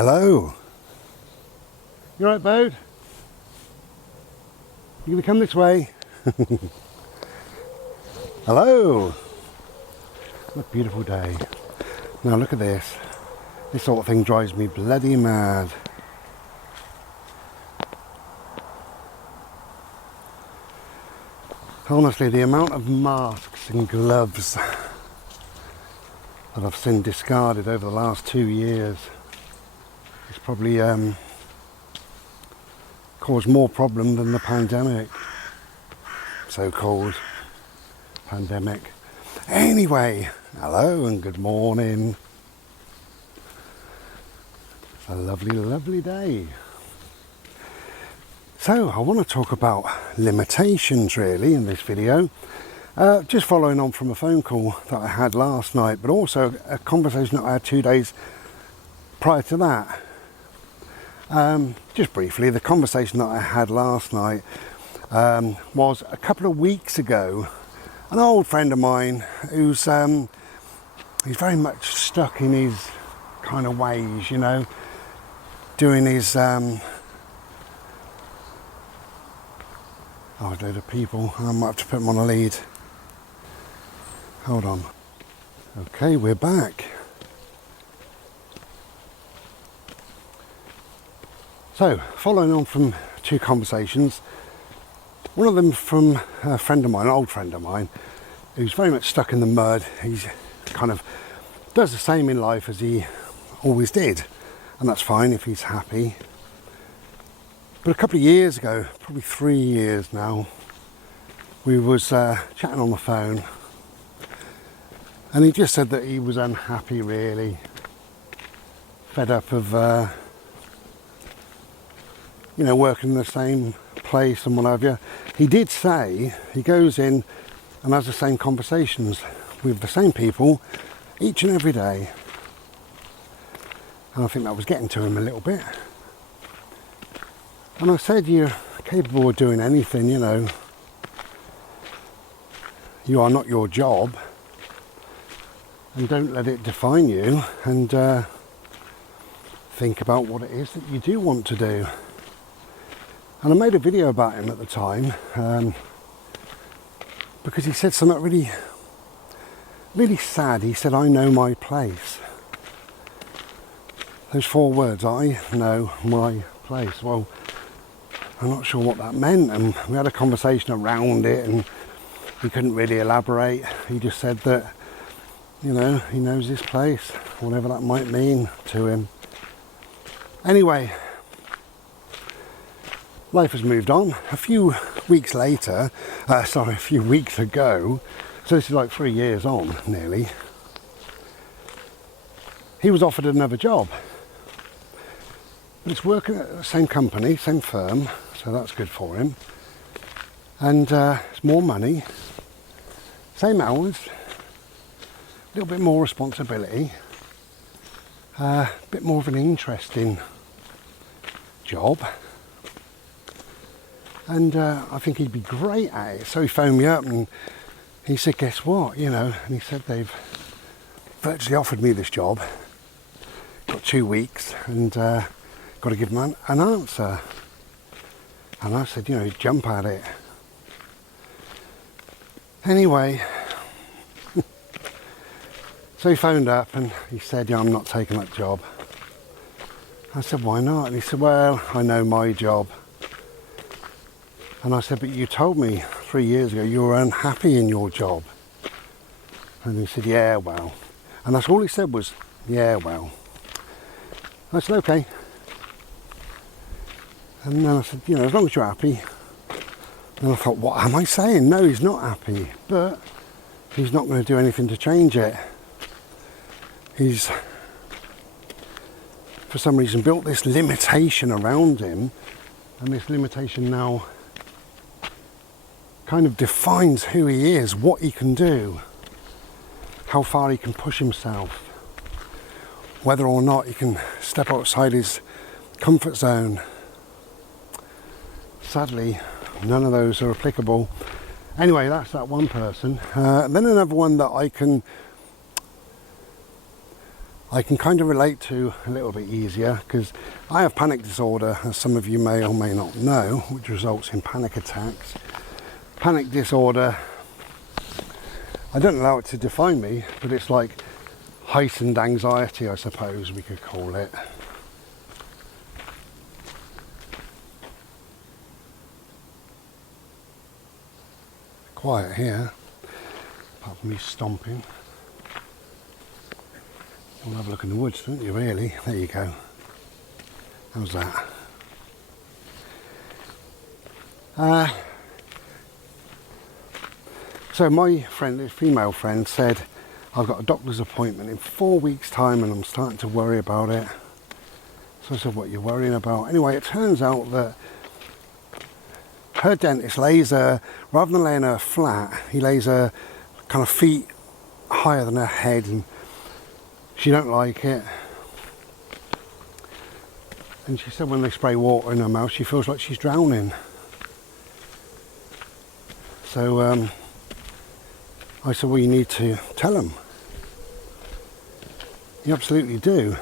Hello. You alright, Bode? You gonna come this way? Hello. What a beautiful day. Now look at this. This sort of thing drives me bloody mad. Honestly, the amount of masks and gloves that I've seen discarded over the last 2 years has probably caused more problem than the pandemic, so-called pandemic. Anyway, hello and good morning. It's a lovely, lovely day. So I want to talk about limitations really in this video. Just following on from a phone call that I had last night, but also a conversation that I had 2 days prior to that. Just briefly, the conversation that I had last night was a couple of weeks ago. An old friend of mine who's he's very much stuck in his kind of ways, you know, doing his oh, a load of people. I might have to put them on a lead. Hold on. Okay, we're back. So, following on from 2 conversations, one of them from a friend of mine, an old friend of mine, who's very much stuck in the mud. He's kind of does the same in life as he always did, and that's fine if he's happy. But a couple of years ago, probably 3 years now, we was chatting on the phone, and he just said that he was unhappy really, fed up of you know, working in the same place and what have you. He did say he goes in and has the same conversations with the same people each and every day, and I think that was getting to him a little bit. And I said, you're capable of doing anything, you know. You are not your job, and don't let it define you, and think about what it is that you do want to do. And I made a video about him at the time because he said something really, really sad. He said, I know my place. Those 4 words, I know my place. Well, I'm not sure what that meant, and we had a conversation around it, and he couldn't really elaborate. He just said that, you know, he knows his place, whatever that might mean to him. Anyway, life has moved on. A few weeks later, a few weeks ago, so this is like 3 years on, nearly, he was offered another job. He's working at the same company, same firm, so that's good for him. And it's more money, same hours, a little bit more responsibility, a bit more of an interesting job. And I think he'd be great at it. So he phoned me up and he said, guess what, you know, and he said they've virtually offered me this job. Got 2 weeks and got to give them an answer. And I said, you know, jump at it. Anyway, so he phoned up and he said, yeah, I'm not taking that job. I said, why not? And he said, well, I know my job. And I said, but you told me 3 years ago you were unhappy in your job. And he said, yeah, well. And that's all he said was, yeah, well. I said, okay. And then I said, you know, as long as you're happy. And I thought, what am I saying? No, he's not happy. But he's not going to do anything to change it. He's, for some reason, built this limitation around him. And this limitation now kind of defines who he is, what he can do, how far he can push himself, whether or not he can step outside his comfort zone. Sadly, none of those are applicable. Anyway, that's that one person. Then another one that I can I can kind of relate to a little bit easier, because I have panic disorder, as some of you may or may not know, which results in panic attacks. Panic disorder, I don't allow it to define me, but it's like heightened anxiety, I suppose we could call it. Quiet here, apart from me stomping. We'll have a look in the woods, don't you, really? There you go. How's that? So my friend, a female friend, said, I've got a doctor's appointment in 4 weeks' time and I'm starting to worry about it. So I said, what are you worrying about? Anyway, it turns out that her dentist lays her, rather than laying her flat, he lays her kind of feet higher than her head, and she don't like it. And she said when they spray water in her mouth, she feels like she's drowning. So I said, well, you need to tell them. You absolutely do.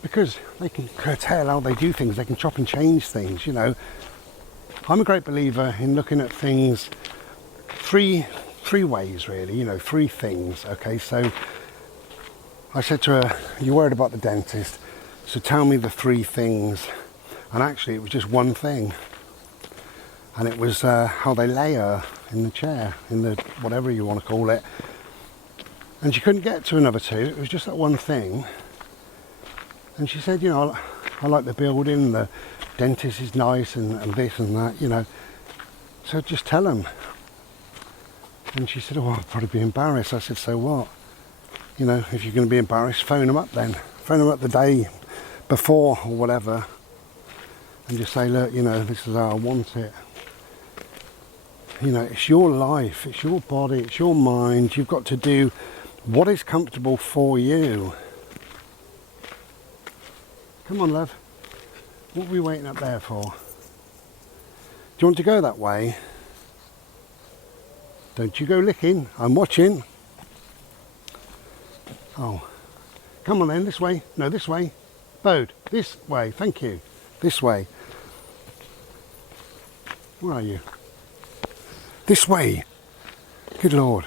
Because they can curtail how they do things, they can chop and change things, you know. I'm a great believer in looking at things three ways, really, you know, three things. Okay, so I said to her, you're worried about the dentist, so tell me the three things. And actually it was just one thing. And it was how they lay her in the chair, in the whatever you want to call it. And she couldn't get to another two, it was just that one thing. And she said, you know, I like the building, the dentist is nice, and this and that, you know. So just tell them. And she said, oh, I'll probably be embarrassed. I said, so what? You know, if you're going to be embarrassed, phone them up then. Phone them up the day before or whatever. And just say, look, you know, this is how I want it. You know, it's your life, it's your body, it's your mind. You've got to do what is comfortable for you. Come on, love. What are we waiting up there for? Do you want to go that way? Don't you go licking. I'm watching. Oh. Come on then, this way. No, this way. Bode, this way. Thank you. This way. Where are you? This way. Good Lord.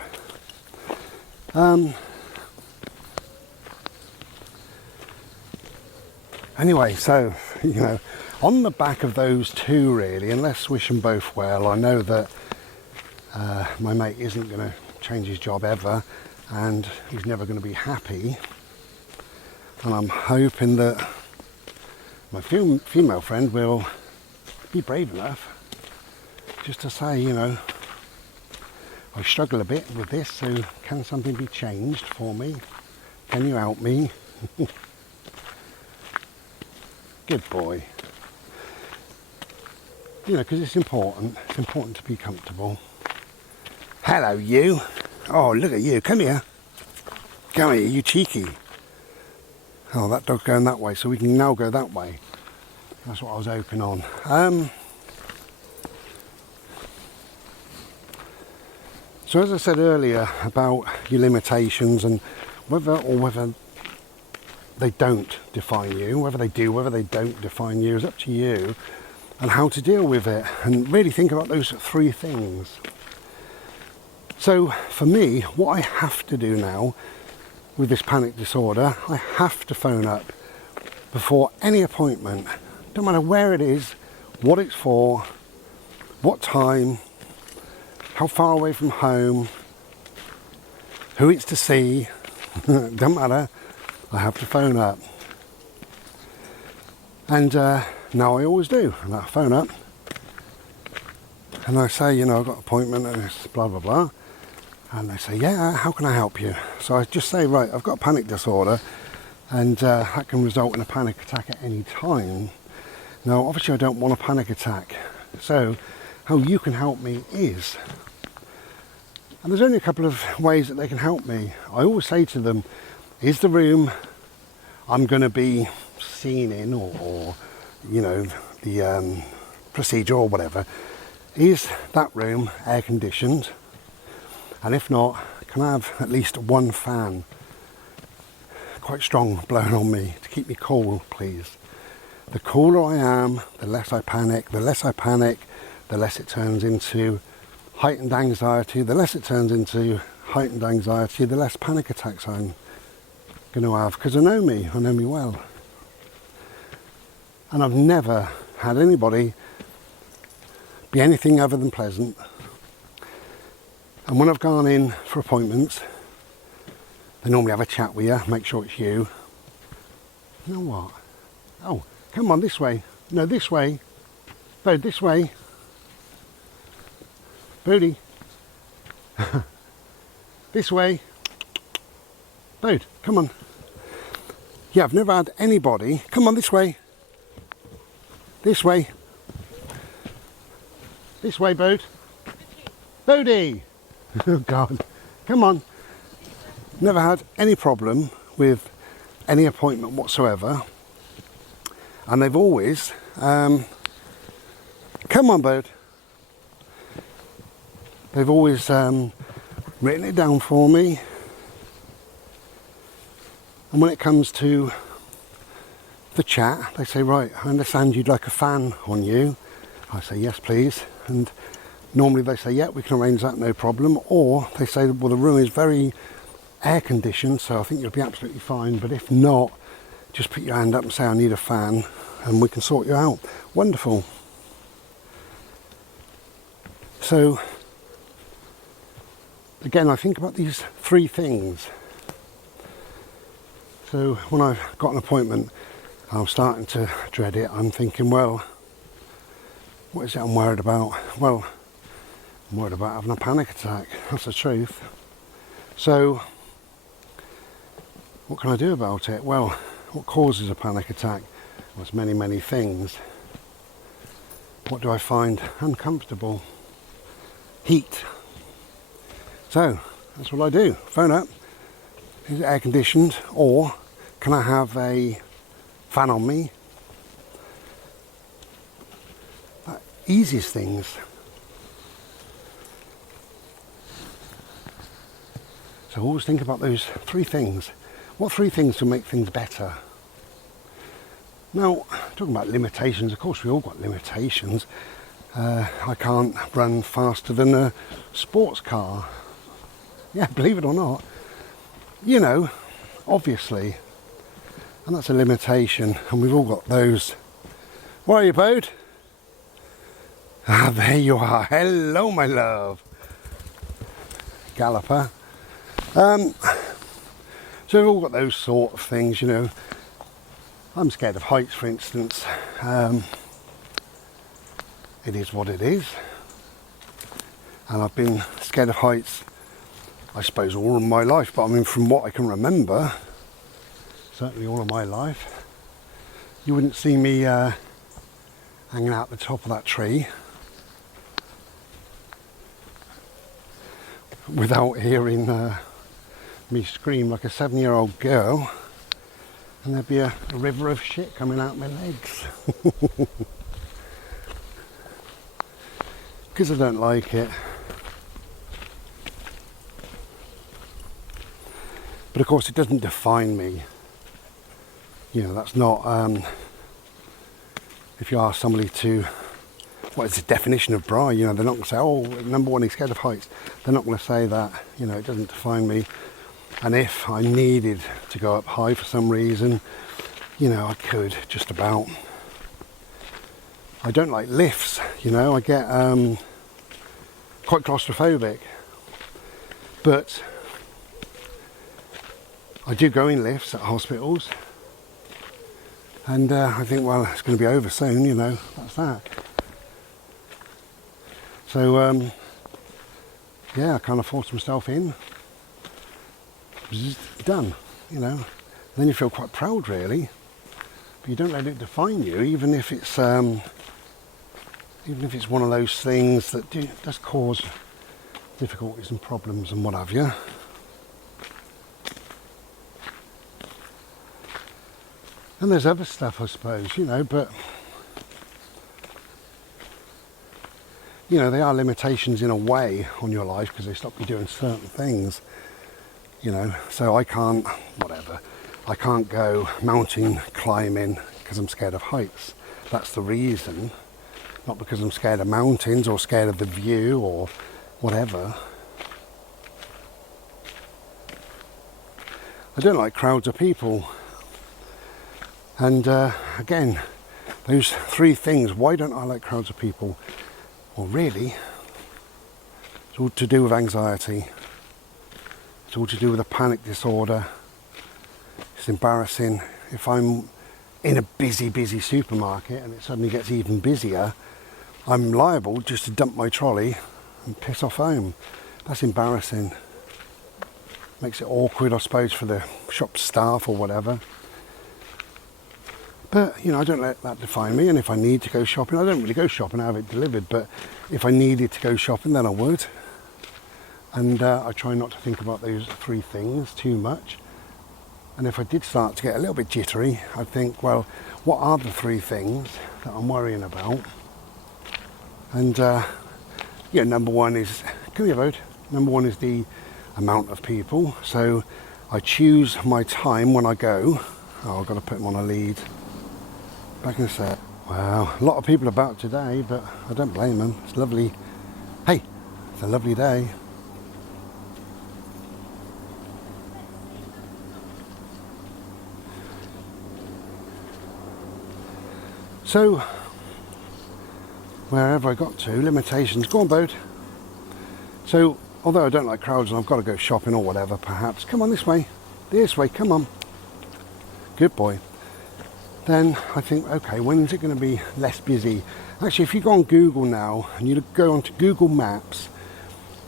Anyway, so, you know, on the back of those two, really, and let's wish them both well. I know that my mate isn't going to change his job ever, and he's never going to be happy. And I'm hoping that my female friend will be brave enough just to say, you know, I struggle a bit with this, so can something be changed for me? Can you help me? Good boy. You know, because it's important. It's important to be comfortable. Hello, you. Oh, look at you. Come here. Come here, you cheeky. Oh, that dog's going that way, so we can now go that way. That's what I was hoping on. So as I said earlier about your limitations and whether they don't define you, whether they do, whether they don't define you, is up to you, and how to deal with it, and really think about those three things. So for me, what I have to do now with this panic disorder, I have to phone up before any appointment, no matter where it is, what it's for, what time, how far away from home, who it's to see, don't matter, I have to phone up. And now I always do, and I phone up and I say, you know, I've got an appointment and it's blah blah blah, and they say, yeah, how can I help you? So I just say, right, I've got a panic disorder, and that can result in a panic attack at any time. Now obviously I don't want a panic attack, so how you can help me is, and there's only a couple of ways that they can help me. I always say to them, is the room I'm going to be seen in, or you know, the procedure or whatever, is that room air conditioned? And if not, can I have at least one fan quite strong blowing on me to keep me cool, please. The cooler I am, the less I panic. The less I panic, the less it turns into heightened anxiety. The less it turns into heightened anxiety, the less panic attacks I'm going to have, because I know me well. And I've never had anybody be anything other than pleasant. And when I've gone in for appointments, they normally have a chat with you, make sure it's you. You know what? Oh, come on, this way. No, this way. Bode, this way. Bodie. This way. Bode, come on. Yeah, I've never had anybody. Come on, this way. This way. This way, Bode. Bodie. Oh, God. Come on. Never had any problem with any appointment whatsoever. And they've always, come on, Bode. They've always written it down for me. And when it comes to the chat, they say, right, I understand you'd like a fan on you. I say, yes, please. And normally they say, yeah, we can arrange that, no problem. Or they say, well, the room is very air conditioned, so I think you'll be absolutely fine. But if not, just put your hand up and say, I need a fan, and we can sort you out. Wonderful. So, again, I think about these three things. So when I've got an appointment, I'm starting to dread it. I'm thinking, well, what is it I'm worried about? Well, I'm worried about having a panic attack. That's the truth. So, what can I do about it? Well, what causes a panic attack? Well, it's many, many things. What do I find uncomfortable? Heat. So, that's what I do. Phone up. Is it air conditioned? Or can I have a fan on me? Easiest things. So always think about those three things. What three things will make things better? Now, talking about limitations, of course we all got limitations. I can't run faster than a sports car. Yeah, believe it or not. You know, obviously. And that's a limitation, and we've all got those. Where are you, Bode? Ah, there you are. Hello, my love. Galloper. So we've all got those sort of things, you know. I'm scared of heights, for instance. It is what it is. And I've been scared of heights, I suppose, all of my life. But I mean, from what I can remember, certainly all of my life, you wouldn't see me hanging out the top of that tree without hearing me scream like a 7-year-old girl, and there'd be a river of shit coming out my legs. Because I don't like it. But of course it doesn't define me. You know, that's not, if you ask somebody to, what is the definition of Bri? You know, they're not going to say, oh, number one, he's scared of heights. They're not going to say that. You know, it doesn't define me. And if I needed to go up high for some reason, you know, I could just about. I don't like lifts, you know, I get quite claustrophobic. But I do go in lifts at hospitals. And I think, well, it's going to be over soon, you know, that's that. So, yeah, I kind of forced myself in. Done, you know. And then you feel quite proud, really. But you don't let it define you, even if it's one of those things that does cause difficulties and problems and what have you. And there's other stuff, I suppose, you know, but you know, they are limitations in a way on your life because they stop you doing certain things, you know, so I can't, whatever. I can't go mountain climbing because I'm scared of heights. That's the reason, not because I'm scared of mountains or scared of the view or whatever. I don't like crowds of people. And again, those three things, why don't I like crowds of people? Well, really, it's all to do with anxiety. It's all to do with a panic disorder. It's embarrassing. If I'm in a busy supermarket and it suddenly gets even busier, I'm liable just to dump my trolley and piss off home. That's embarrassing. Makes it awkward, I suppose, for the shop staff or whatever. But, you know, I don't let that define me. And if I need to go shopping, I don't really go shopping, I have it delivered. But if I needed to go shopping, then I would. And I try not to think about those three things too much. And if I did start to get a little bit jittery, I'd think, well, what are the three things that I'm worrying about? And, yeah, number one is, come here, Bode. Number one is the amount of people. So I choose my time when I go. Oh, I've got to put them on a lead. Back in a sec. Wow, a lot of people about today, but I don't blame them. It's lovely. Hey, it's a lovely day. So, wherever I got to, limitations. Go on, Bode. So, although I don't like crowds and I've got to go shopping or whatever, perhaps, come on this way, come on. Good boy. Then I think, okay, when is it going to be less busy? Actually, if you go on Google now and you go onto Google Maps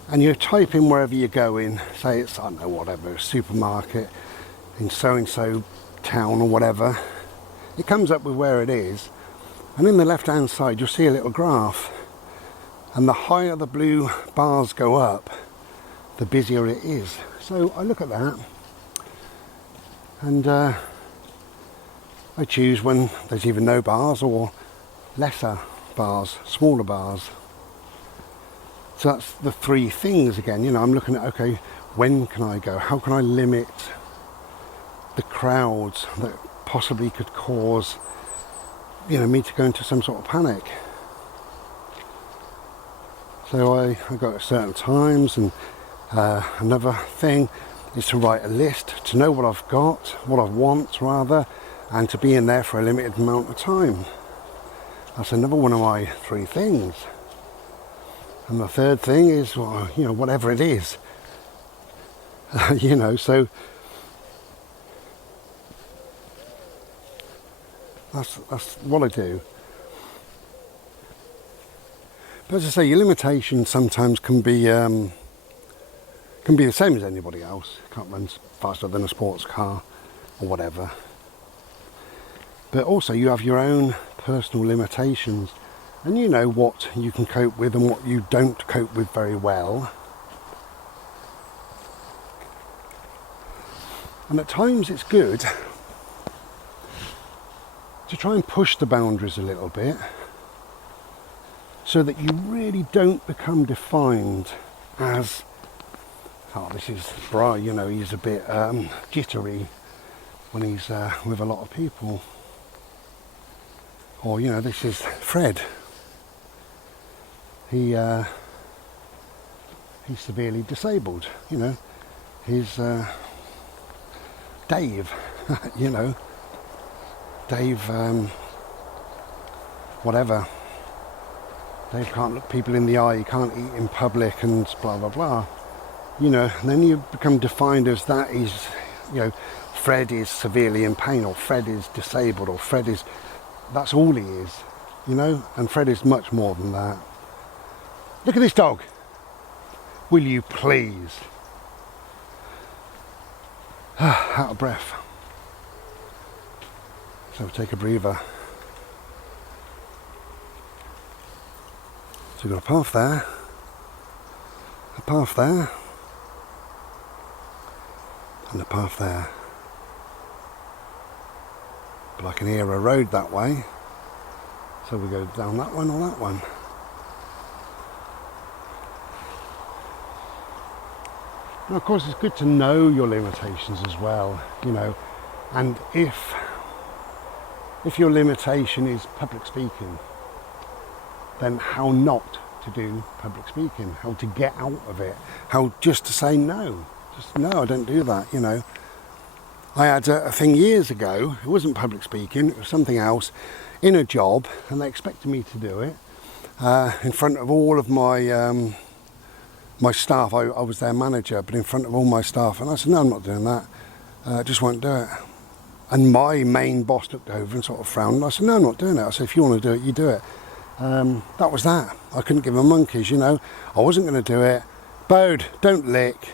and you type in wherever you're going, say it's, I don't know, whatever, a supermarket in so-and-so town or whatever, it comes up with where it is. And in the left-hand side, you'll see a little graph. And the higher the blue bars go up, the busier it is. So I look at that and I choose when there's either no bars or lesser bars, smaller bars. So that's the three things again. You know, I'm looking at, okay, when can I go? How can I limit the crowds that possibly could cause, you know, me to go into some sort of panic? So I go at certain times, and another thing is to write a list, to know what I've got, what I want rather, and to be in there for a limited amount of time. That's another one of my three things. And the third thing is, well, you know, whatever it is. You know, so that's what I do. But as I say, your limitations sometimes can be the same as anybody else. Can't run faster than a sports car or whatever. But also you have your own personal limitations, and you know what you can cope with and what you don't cope with very well. And at times it's good to try and push the boundaries a little bit, so that you really don't become defined as, oh, this is Bri, you know, he's a bit jittery when he's with a lot of people. Or, you know, this is Fred. He's severely disabled, you know. He's Dave, you know. Dave, whatever. Dave can't look people in the eye, he can't eat in public and blah, blah, blah. You know, and then you become defined as that is, you know, Fred is severely in pain, or Fred is disabled, or Fred is, that's all he is, you know, and Fred is much more than that. Look at this dog. Will you please? Out of breath. So take a breather. So we've got a path there, and a path there. But I can hear a road that way, so we go down that one or that one. And of course it's good to know your limitations as well. You know, And if your limitation is public speaking, then how not to do public speaking, how to get out of it, how just to say no. Just no, I don't do that, you know. I had a thing years ago, it wasn't public speaking, it was something else, in a job, and they expected me to do it in front of all of my my staff. I was their manager, but in front of all my staff, and I said, no, I'm not doing that, just won't do it. And my main boss looked over and sort of frowned, and I said, no, I'm not doing it. I said, if you want to do it, you do it. That was that. I couldn't give a monkeys, you know. I wasn't going to do it. Bode, don't lick.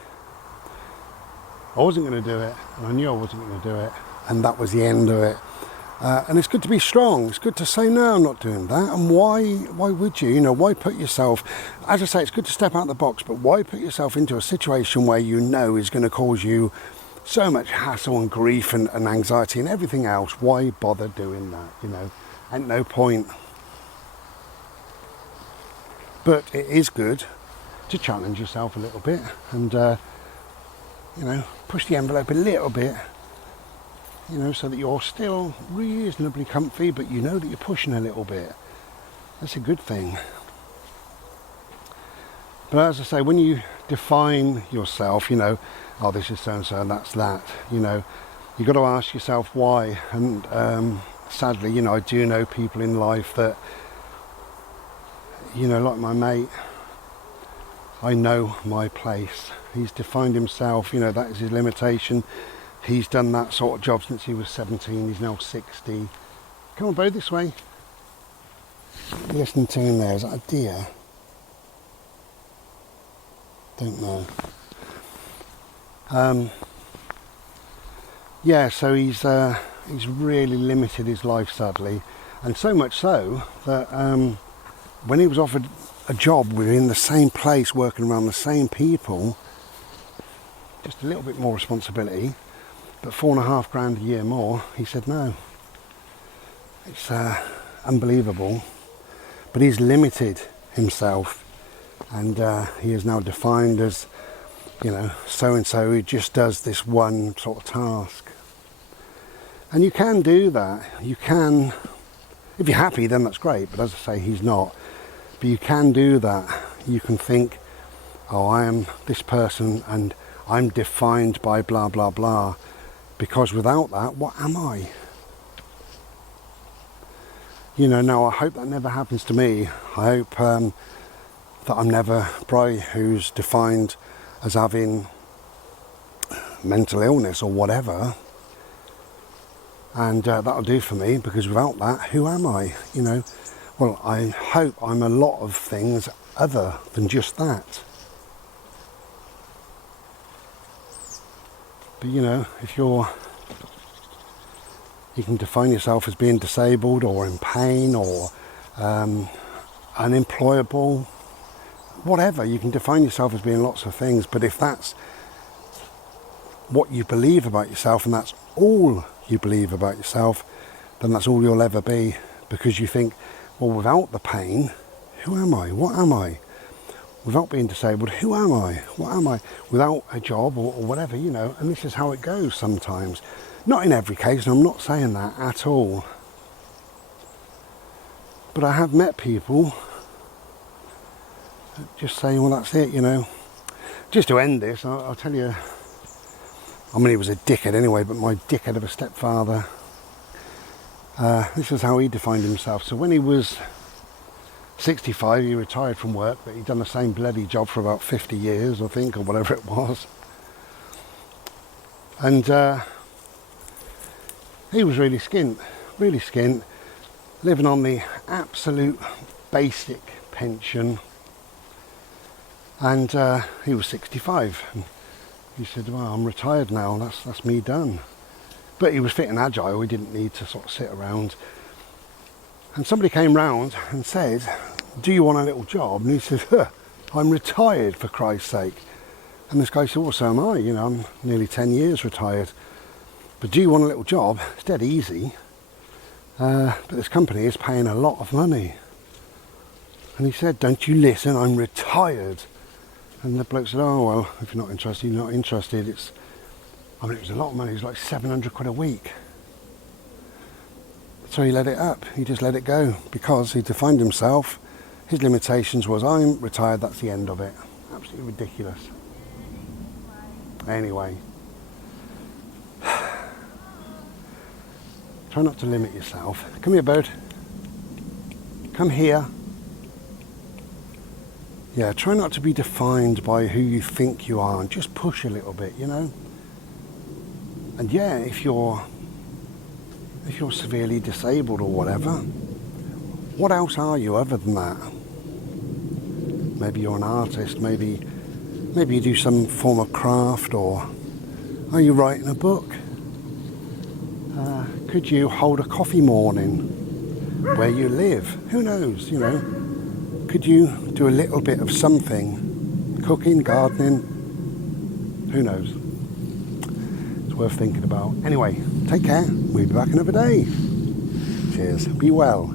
I wasn't going to do it, and I knew I wasn't going to do it, and that was the end of it. And it's good to be strong. It's good to say, no, I'm not doing that. And why would you? You know, why put yourself, as I say, it's good to step out of the box, but why put yourself into a situation where you know is going to cause you so much hassle and grief and anxiety and everything else? Why bother doing that? You know, ain't no point. But it is good to challenge yourself a little bit and, you know, push the envelope a little bit, you know, so that you're still reasonably comfy, but you know that you're pushing a little bit. That's a good thing. But as I say, when you define yourself, you know, oh, this is so-and-so and that's that, you know, you've got to ask yourself why. And sadly, you know, I do know people in life that, you know, like my mate, I know my place. He's defined himself, you know, that is his limitation. He's done that sort of job since he was 17, he's now 60. Come on, Bo, this way. Listening to him there, is that a deer? Don't know. Yeah, so he's really limited his life, sadly. And so much so that when he was offered a job within the same place, working around the same people, just a little bit more responsibility, but $4.5 grand a year more, he said no. It's unbelievable. But he's limited himself, and he is now defined as, you know, so-and-so who just does this one sort of task. And you can do that. You can, if you're happy, then that's great, but as I say, he's not. But you can do that. You can think, oh, I am this person and I'm defined by blah, blah, blah. Because without that, what am I? You know, now I hope that never happens to me. I hope that I'm never Bri who's defined as having mental illness or whatever. And that'll do for me, because without that, who am I? You know, well, I hope I'm a lot of things other than just that. But you know, if you can define yourself as being disabled or in pain or unemployable, whatever, you can define yourself as being lots of things. But if that's what you believe about yourself and that's all you believe about yourself, then that's all you'll ever be, because you think, well, without the pain, who am I? What am I? Without being disabled, who am I? What am I? Without a job or whatever, you know, and this is how it goes sometimes. Not in every case, and I'm not saying that at all. But I have met people just saying, well, that's it, you know. Just to end this, I'll tell you, I mean, he was a dickhead anyway, but my dickhead of a stepfather, this is how he defined himself. So when he was 65, he retired from work, but he'd done the same bloody job for about 50 years, I think, or whatever it was. And he was really skint, living on the absolute basic pension. And he was 65. And he said, well, I'm retired now, that's me done. But he was fit and agile, he didn't need to sort of sit around. And somebody came round and said, do you want a little job? And he said, I'm retired, for Christ's sake. And this guy said, well, so am I, you know, I'm nearly 10 years retired. But do you want a little job? It's dead easy. But this company is paying a lot of money. And he said, don't you listen, I'm retired. And the bloke said, oh, well, if you're not interested, you're not interested. I mean, it was a lot of money. It was like 700 quid a week. So he let it up. He just let it go because he defined himself. His limitations was, I'm retired, that's the end of it. Absolutely ridiculous. Anyway. Try not to limit yourself. Come here, bird. Come here. Yeah, try not to be defined by who you think you are and just push a little bit, you know. And yeah, if you're severely disabled or whatever, what else are you other than that? Maybe you're an artist, maybe you do some form of craft, or are you writing a book? Could you hold a coffee morning where you live? Who knows, you know? Could you do a little bit of something? Cooking, gardening? Who knows? It's worth thinking about. Anyway, take care. We'll be back another day. Cheers. Be well.